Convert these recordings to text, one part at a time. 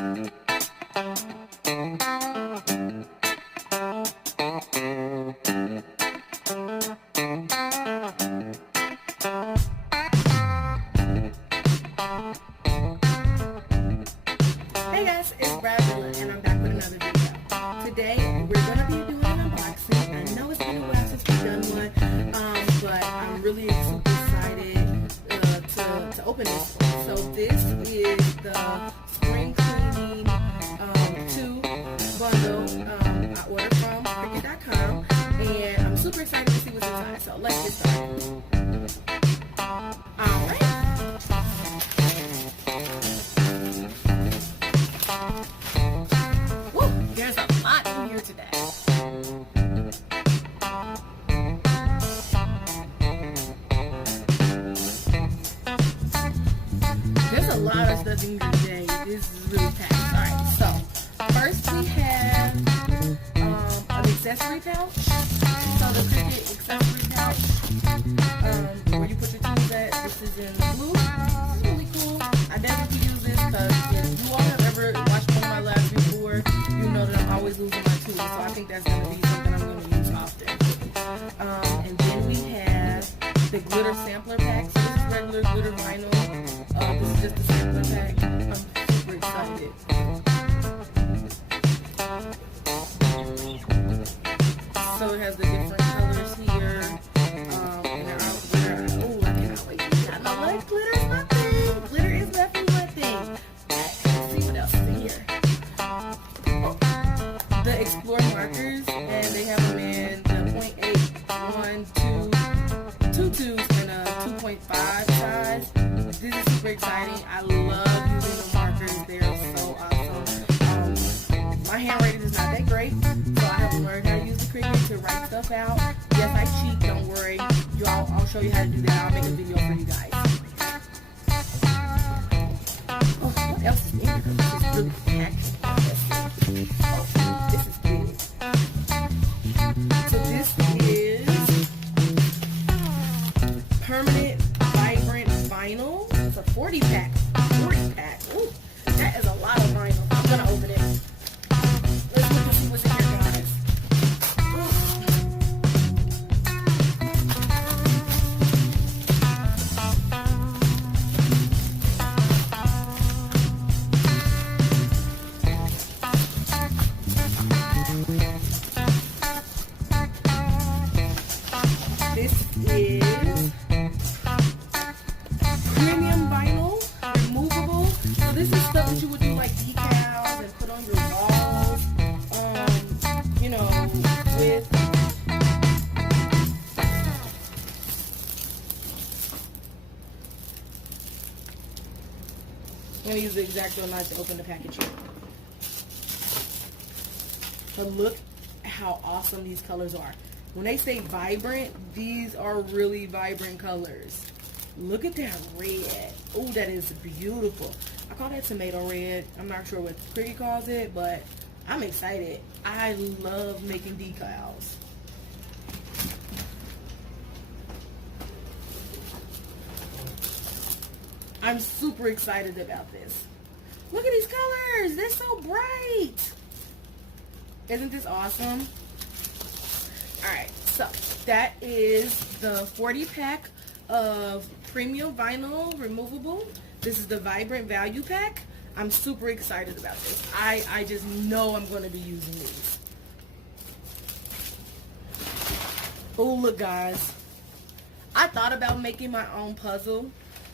Hey guys, it's Bejeweled and I'm back with another video. Today we're going to be doing an unboxing. I know it's been a while since we've done one, but I'm really super excited to open this one. So this is the spring cleaning 2 bundle I ordered from Cricut.com, and I'm super excited to see what's inside. So let's get started. Alright. There's a lot in here today. There's a lot of stuff in here today. This is really packed. Alright, so first we have an accessory pouch. So the Cricut accessory pouch, where you put your tools at. This is in blue. This is really cool. I definitely use this because if you all have ever watched one of my lives before, you know that I'm always losing my tools, so I think that's going to be something I'm going to use often. And then we have the glitter sampler pack. So this is regular glitter vinyl. This is just the sampler pack. I'm super excited. So it has the different colors here. I cannot wait. I know like glitter is my thing. Glitter is definitely my thing. Let's see what else is in here. The Explore markers, and they have them in the 0.8, 1, 2, 2 twos, and a 2.5 size. This is super exciting. I love using the markers. They're so awesome. My handwriting is not that great, so I have to learn how to use the Cricut to write stuff out. Yes, I cheat, don't worry. I'll show you how to do that. I'll make a video for you guys. Oh, what else is in here? This is really packed. Oh, this is big. So this is permanent vibrant vinyl. It's a 40 pack. 40 pack. Ooh, that is a lot of vinyl. I'm gonna open it. Let's look and see what's in here, guys. This is premium vinyl, removable. So this is stuff that you would do like decals and put on your walls. You know, with I'm gonna use the X-Acto knife to open the package here. But look how awesome these colors are. When they say vibrant, these are really vibrant colors. Look at that red. Oh, that is beautiful. I call that tomato red. I'm not sure what Cricut calls it, but I'm excited. I love making decals. I'm super excited about this. Look at these colors. They're so bright. Isn't this awesome? Alright, so that is the 40 pack of premium vinyl removable. This is the Vibrant Value Pack. I'm super excited about this. I just know I'm going to be using these. Oh, look, guys. I thought about making my own puzzle.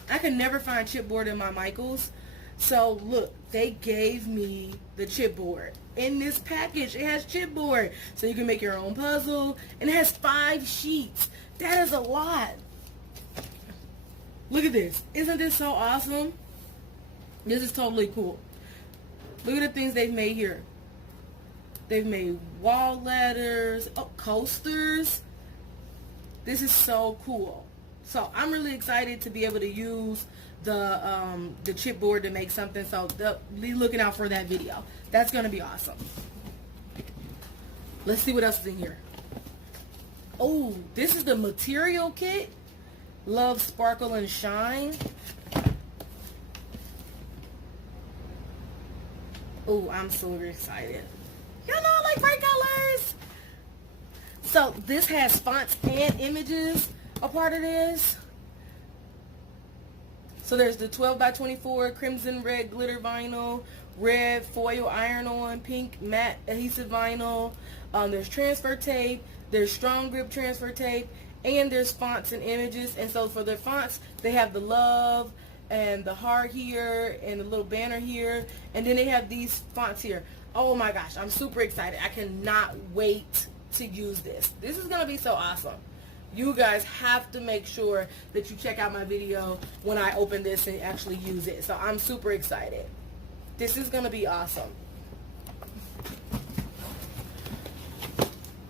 I could never find chipboard in my Michaels. So, look, they gave me the chipboard. In this package, it has chipboard. So you can make your own puzzle. And it has 5 sheets. That is a lot. Look at this. Isn't this so awesome? This is totally cool. Look at the things they've made here. They've made wall letters, coasters. This is so cool. So I'm really excited to be able to use the chipboard to make something. So be looking out for that video. That's going to be awesome. Let's see what else is in here. Oh, this is the material kit. Love, Sparkle, and Shine. Oh, I'm super excited. Y'all know I like bright colors. So this has fonts and images a part of this. So there's the 12 by 24 crimson red glitter vinyl, red foil iron-on, pink matte adhesive vinyl. There's transfer tape, there's strong grip transfer tape, and there's fonts and images. And so for the fonts, they have the love and the heart here and the little banner here. And then they have these fonts here. Oh my gosh, I'm super excited. I cannot wait to use this. This is going to be so awesome. You guys have to make sure that you check out my video when I open this and actually use it. So I'm super excited. This is going to be awesome.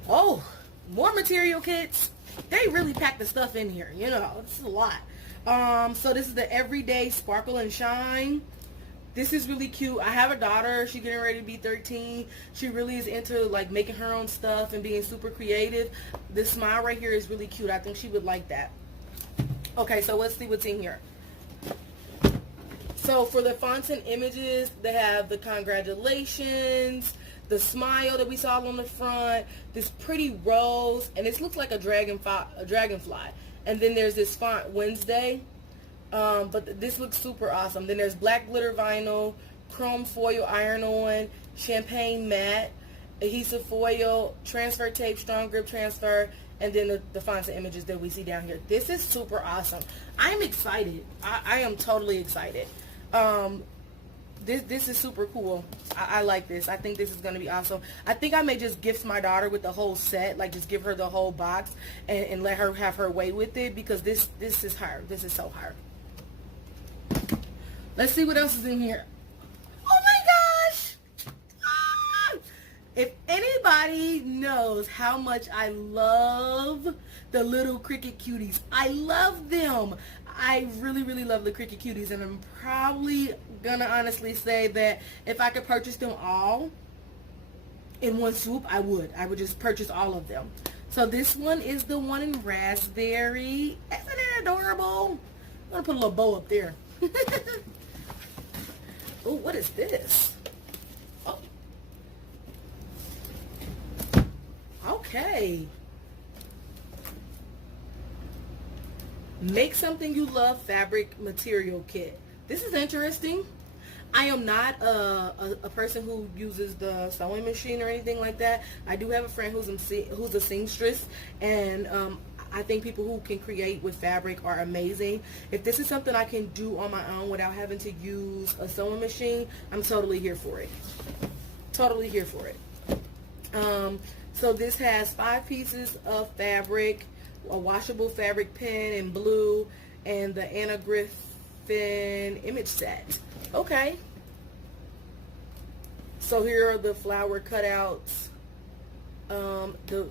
Oh, more material kits. They really pack the stuff in here. You know, it's a lot. So this is the Everyday Sparkle and Shine. This is really cute. I have a daughter. She's getting ready to be 13. She really is into like making her own stuff and being super creative. This smile right here is really cute. I think she would like that. Okay, so let's see what's in here. So for the fonts and images, they have the congratulations, the smile that we saw on the front, this pretty rose, and this looks like a dragonfly. And then there's this font Wednesday. But this looks super awesome. Then there's black glitter vinyl, chrome foil iron-on, champagne matte, adhesive foil, transfer tape, strong grip transfer, and then the fonts and images that we see down here. This is super awesome. I'm excited. I am totally excited. This is super cool. I like this. I think this is going to be awesome. I think I may just gift my daughter with the whole set, like just give her the whole box and let her have her way with it, because this is her. This is so her. Let's see what else is in here. Oh my gosh! Ah! If anybody knows how much I love the little Cricut cuties, I love them. I really, really love the Cricut cuties, and I'm probably gonna honestly say that if I could purchase them all in one swoop, I would. I would just purchase all of them. So this one is the one in raspberry. Isn't it adorable? I'm gonna put a little bow up there. Oh, what is this? Oh. Okay. Make something you love fabric material kit. This is interesting. I am not a person who uses the sewing machine or anything like that. I do have a friend who's a seamstress, and I think people who can create with fabric are amazing. If this is something I can do on my own without having to use a sewing machine, I'm totally here for it. Totally here for it. So this has 5 pieces of fabric, a washable fabric pen in blue, and the Anna Griffin image set. Okay. So here are the flower cutouts, the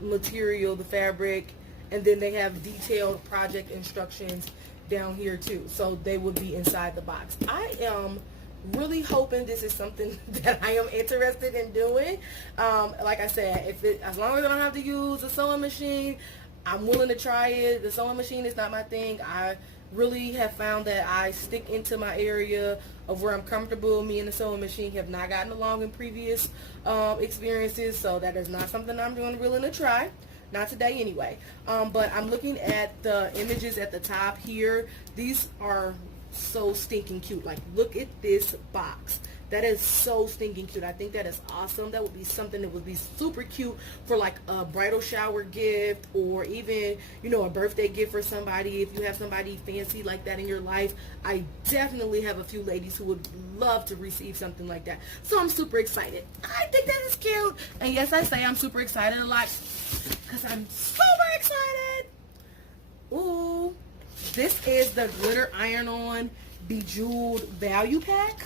material, the fabric, and then they have detailed project instructions down here too. So they would be inside the box. I am really hoping this is something that I am interested in doing. Like I said, as long as I don't have to use a sewing machine, I'm willing to try it. The sewing machine is not my thing. I really have found that I stick into my area of where I'm comfortable. Me and the sewing machine have not gotten along in previous experiences, so that is not something I'm willing to try. Not today anyway. But I'm looking at the images at the top here. These are so stinking cute. Like, look at this box. That is so stinking cute. I think that is awesome. That would be something that would be super cute for like a bridal shower gift, or even, you know, a birthday gift for somebody. If you have somebody fancy like that in your life, I definitely have a few ladies who would love to receive something like that. So I'm super excited. I think that is cute. And yes, I say I'm super excited a lot because I'm super excited. Ooh, this is the glitter iron-on Bejeweled value pack.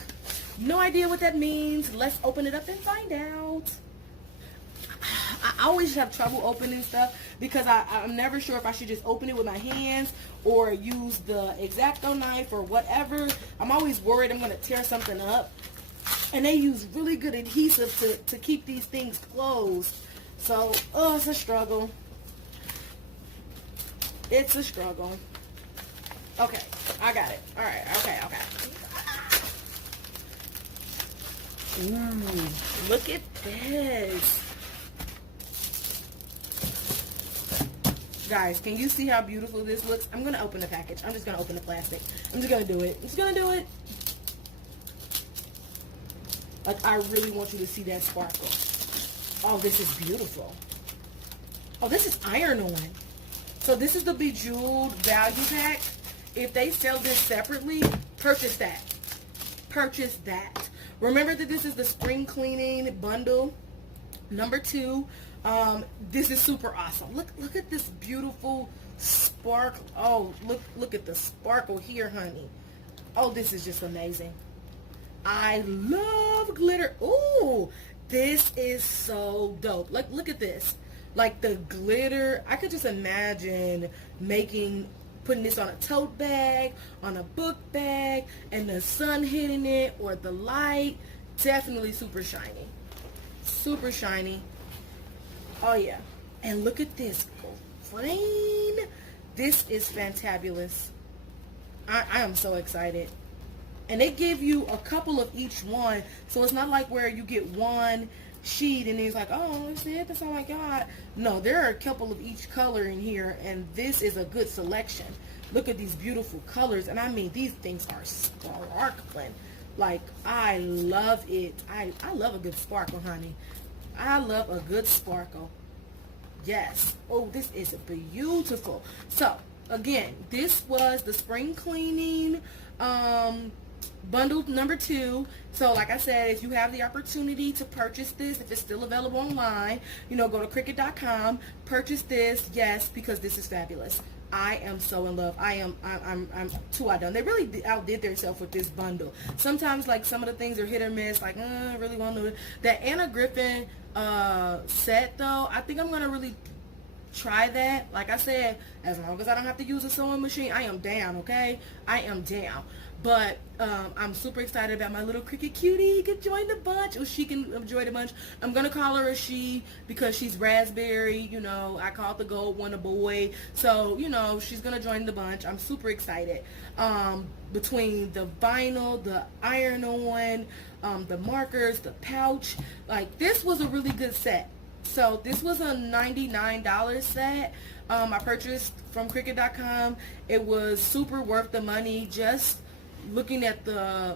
No idea what that means. Let's open it up and find out. I always have trouble opening stuff because I'm never sure if I should just open it with my hands or use the X-Acto knife or whatever. I'm always worried I'm going to tear something up. And they use really good adhesive to keep these things closed. So, it's a struggle. It's a struggle. Okay, I got it. All right, okay. Ooh, look at this. Guys, can you see how beautiful this looks? I'm going to open the package. I'm just going to open the plastic. I'm just going to do it. I'm just going to do it. Like, I really want you to see that sparkle. Oh, this is beautiful. Oh, this is iron-on. So this is the Bejeweled value pack. If they sell this separately, purchase that. Purchase that. Remember that this is the spring cleaning bundle number 2. This is super awesome. Look at this beautiful sparkle. Oh, look at the sparkle here, honey. Oh, this is just amazing. I love glitter. Ooh, this is so dope. Like, look at this. Like the glitter. I could just imagine putting this on a tote bag, on a book bag, and the sun hitting it or the light. Definitely super shiny. Super shiny. Oh yeah. And look at this green. This is fantabulous. I am so excited. And they give you a couple of each one, so it's not like where you get one sheet and it's like, oh, that's it, that's all I got. No, there are a couple of each color in here, and this is a good selection. Look at these beautiful colors, and I mean, these things are sparkling. Like, I love it. I love a good sparkle, honey. I love a good sparkle. Yes. Oh, this is beautiful. So, again, this was the spring cleaning bundle number 2. So like I said, if you have the opportunity to purchase this, if it's still available online, you know, go to Cricut.com, purchase this. Yes, because this is fabulous. I am so in love. I'm too outdone. They really outdid themselves with this bundle. Sometimes, like, some of the things are hit or miss. Like, I really want to. That Anna Griffin set, though, I think I'm going to really try that. Like I said, as long as I don't have to use a sewing machine, I am down, okay? I am down. But I'm super excited about my little Cricut cutie. He can join the bunch, or she can join the bunch. I'm going to call her a she because she's raspberry. You know, I called the gold one a boy. So, you know, she's going to join the bunch. I'm super excited. Between the vinyl, the iron-on, the markers, the pouch. Like, this was a really good set. So this was a $99 set. I purchased from Cricut.com. It was super worth the money. Just looking at the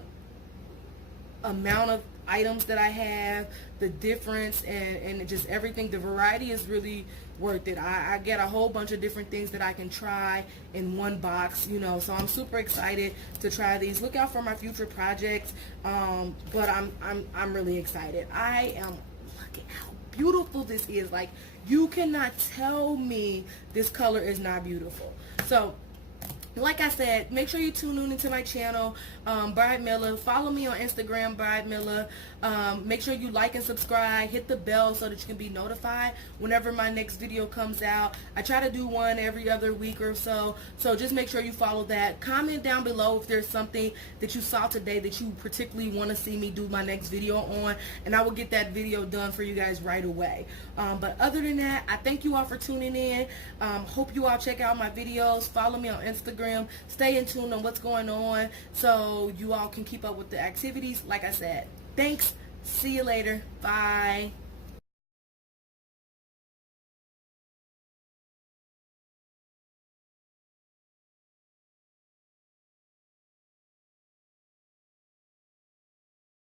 amount of items that I have, the difference, and just everything. The variety is really worth it. I get a whole bunch of different things that I can try in one box, you know. So I'm super excited to try these. Look out for my future projects. But I'm really excited. I am. Look at how beautiful this is. Like, you cannot tell me this color is not beautiful. So like I said, make sure you tune in to my channel, Bride Miller. Follow me on Instagram, Bride Miller. Make sure you like and subscribe. Hit the bell so that you can be notified whenever my next video comes out. I try to do one every other week or so. So just make sure you follow that. Comment down below if there's something that you saw today that you particularly want to see me do my next video on, and I will get that video done for you guys right away. But other than that, I thank you all for tuning in. Hope you all check out my videos. Follow me on Instagram. Stay in tune on what's going on so you all can keep up with the activities. Like I said, thanks. See you later. Bye.